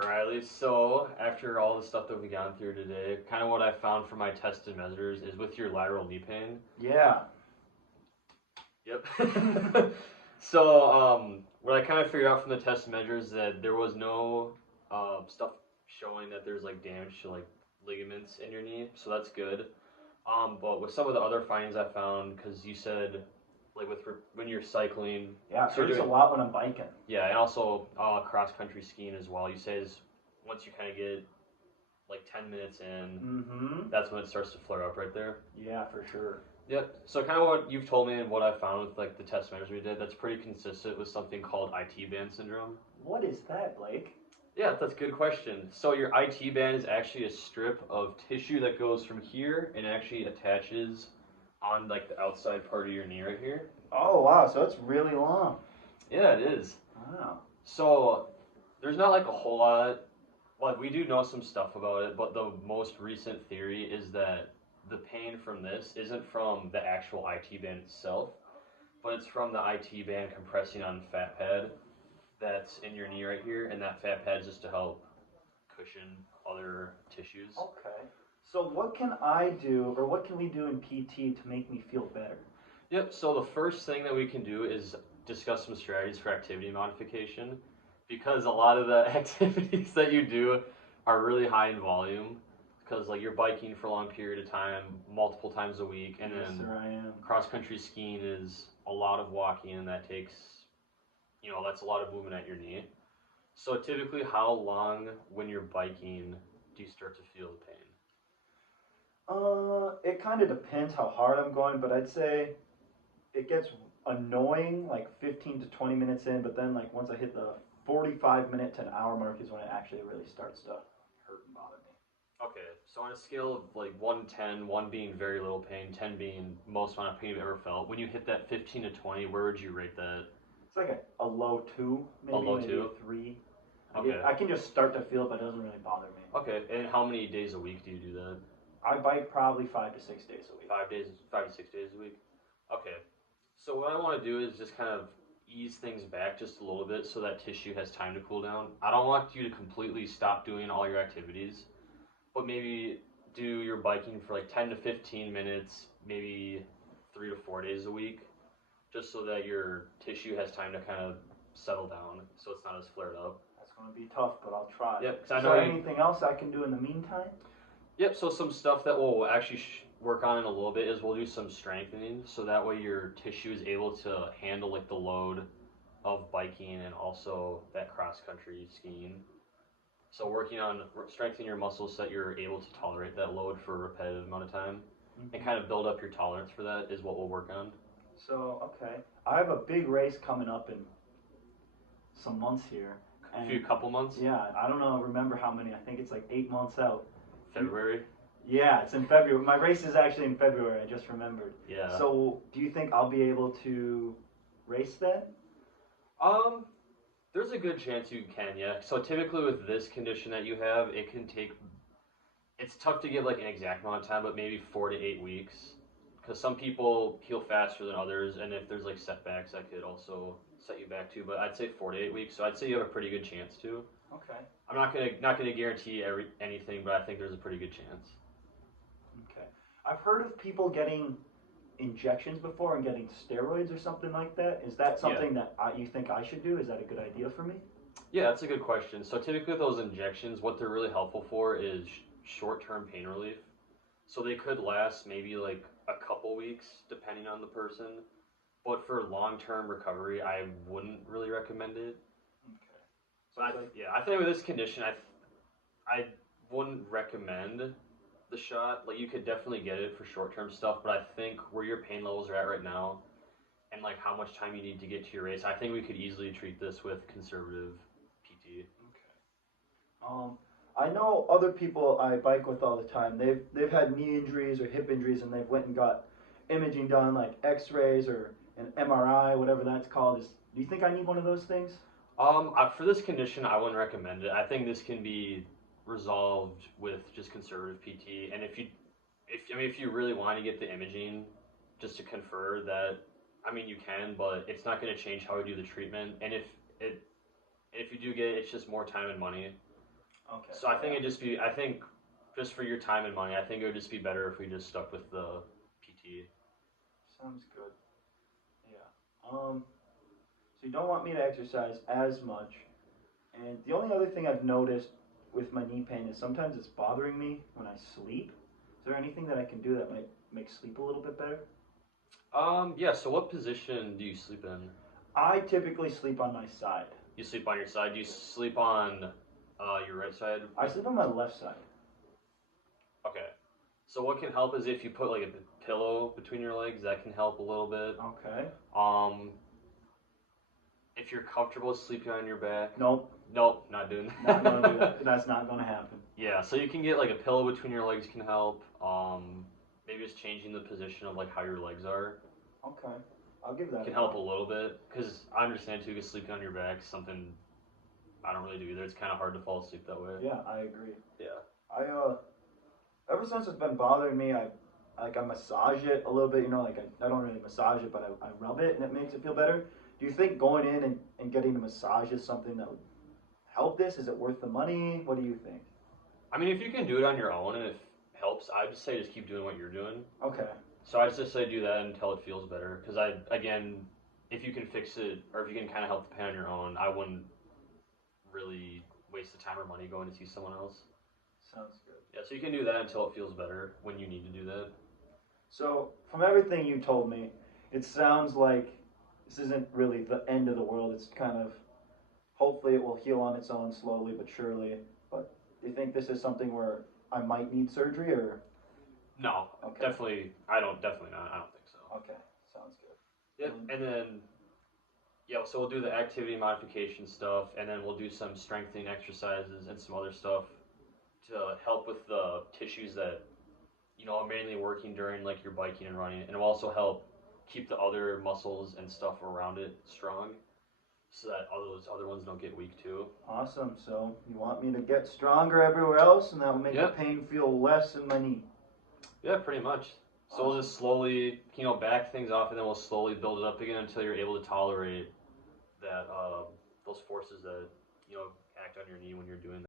Alright, Riley. So, after all the stuff that we've gone through today, kind of what I found from my tested measures is with your lateral knee pain. Yeah. Yep. So, what I kind of figured out from the test measures is that there was no stuff showing that there's like damage to like ligaments in your knee, so that's good. But with some of the other findings I found, because you said like when you're cycling, Yeah, it so you're hurts a doing lot when I'm biking. yeah, and also cross country skiing as well. You say is once you kind of get like 10 minutes in, Mm-hmm. that's when it starts to flare up right there. Yeah, for sure. Yep. So kind of what you've told me and what I found with like the test measures we did, that's pretty consistent with something called IT band syndrome. What is that, Blake? Yeah, that's a good question. So your IT band is actually a strip of tissue that goes from here and actually attaches on like the outside part of your knee right here. Oh, wow, so it's really long. Yeah, it is. Wow. So there's not like a whole lot. Like we do know some stuff about it, but the most recent theory is that the pain from this isn't from the actual IT band itself, but it's from the IT band compressing on fat pad that's in your knee right here, and that fat pad is just to help cushion other tissues. Okay. So what can I do, or what can we do in PT to make me feel better? Yep, so the first thing that we can do is discuss some strategies for activity modification because a lot of the activities that you do are really high in volume because like you're biking for a long period of time, multiple times a week, and Yes, then sir, I am. cross country skiing is a lot of walking and that takes, that's a lot of movement at your knee. So typically how long when you're biking do you start to feel the pain? It kind of depends how hard I'm going, but I'd say it gets annoying like 15 to 20 minutes in, but then like once I hit the 45-minute to an hour mark is when it actually really starts to hurt and bother me. Okay, so on a scale of like 1 to 10, 1 being very little pain, 10 being most amount of pain you've ever felt, when you hit that 15 to 20, where would you rate that? It's like a low two, A maybe low maybe 2? a three. Okay. I can just start to feel it, but it doesn't really bother me. Okay, and how many days a week do you do that? I bike probably 5 to 6 days a week. 5 days, 5 to 6 days a week? Okay. So what I want to do is just kind of ease things back just a little bit so that tissue has time to cool down. I don't want you to completely stop doing all your activities, but maybe do your biking for like 10 to 15 minutes, maybe 3 to 4 days a week, just so that your tissue has time to kind of settle down so it's not as flared up. That's going to be tough, but I'll try. Yep, Is there anything else I can do in the meantime? Yep, so some stuff that we'll actually work on in a little bit is we'll do some strengthening so that way your tissue is able to handle like the load of biking and also that cross country skiing. So working on strengthening your muscles so that you're able to tolerate that load for a repetitive amount of time and kind of build up your tolerance for that is what we'll work on. So, okay. I have a big race coming up in some months here. A few couple months? Yeah, I don't know, remember how many. I think it's like 8 months out. February? Yeah, it's in February. My race is actually in February, I just remembered. Yeah. So, do you think I'll be able to race then? There's a good chance you can, yeah. So typically with this condition that you have, it can take, it's tough to give like an exact amount of time, but maybe 4 to 8 weeks. Because some people heal faster than others, and if there's like setbacks, that could also set you back too. But I'd say 4 to 8 weeks. So I'd say you have a pretty good chance to. Okay. I'm not gonna guarantee anything, but I think there's a pretty good chance. Okay. I've heard of people getting injections before and getting steroids or something like that. Is that something that you think I should do? Is that a good idea for me? Yeah, that's a good question. So typically with those injections, what they're really helpful for is short-term pain relief. So they could last maybe like a couple weeks, depending on the person. But for long-term recovery, I wouldn't really recommend it. Okay. So I think with this condition, I wouldn't recommend the shot. Like you could definitely get it for short-term stuff, but I think where your pain levels are at right now, and like how much time you need to get to your race, I think we could easily treat this with conservative PT. Okay. I know other people I bike with all the time. They've had knee injuries or hip injuries, and they've went and got imaging done, like X-rays or an MRI, whatever that's called. Do you think I need one of those things? For this condition, I wouldn't recommend it. I think this can be resolved with just conservative PT. And if you really want to get the imaging, just to confer that, I mean, you can, but it's not going to change how we do the treatment. And if you do get it, it's just more time and money. Okay. So I think I think just for your time and money, I think it would just be better if we just stuck with the PT. Sounds good. Yeah. So you don't want me to exercise as much. And the only other thing I've noticed with my knee pain is sometimes it's bothering me when I sleep. Is there anything that I can do that might make sleep a little bit better? Yeah, so what position do you sleep in? I typically sleep on my side. You sleep on your side. Do you sleep on your right side? I sleep on my left side. Okay. So what can help is if you put like a pillow between your legs, that can help a little bit. Okay. If you're comfortable sleeping on your back, Nope. nope, not doing Not that. gonna do that. That's not gonna happen. Yeah, so you can get like a pillow between your legs can help. Maybe just changing the position of like how your legs are Okay. I'll give that. can help a little bit. Cause I understand too, because sleeping on your back is something I don't really do either. It's kind of hard to fall asleep that way. Yeah, I agree. Yeah. I ever since it's been bothering me, I massage it a little bit. You know, like I don't really massage it, but I rub it and it makes it feel better. Do you think going in and getting a massage is something that would help this? Is it worth the money? What do you think? I mean, if you can do it on your own and it helps, I'd just say just keep doing what you're doing. Okay. So I'd just say do that until it feels better. Because if you can fix it or if you can kind of help the pain on your own, I wouldn't really waste the time or money going to see someone else. Sounds good. Yeah, so you can do that until it feels better when you need to do that. So from everything you told me, it sounds like this isn't really the end of the world. It's kind of hopefully it will heal on its own slowly but surely. But do you think this is something where I might need surgery or? No, Okay. definitely not. I don't think so. Okay, sounds good. Yep, and then yeah, so we'll do the activity modification stuff, and then we'll do some strengthening exercises and some other stuff to help with the tissues that are mainly working during like your biking and running, and it will also help keep the other muscles and stuff around it strong, so that all those other ones don't get weak too. Awesome. So you want me to get stronger everywhere else, and that will make Yep. the pain feel less in my knee. Yeah, pretty much. So we'll just slowly, back things off, and then we'll slowly build it up again until you're able to tolerate that those forces that act on your knee when you're doing that.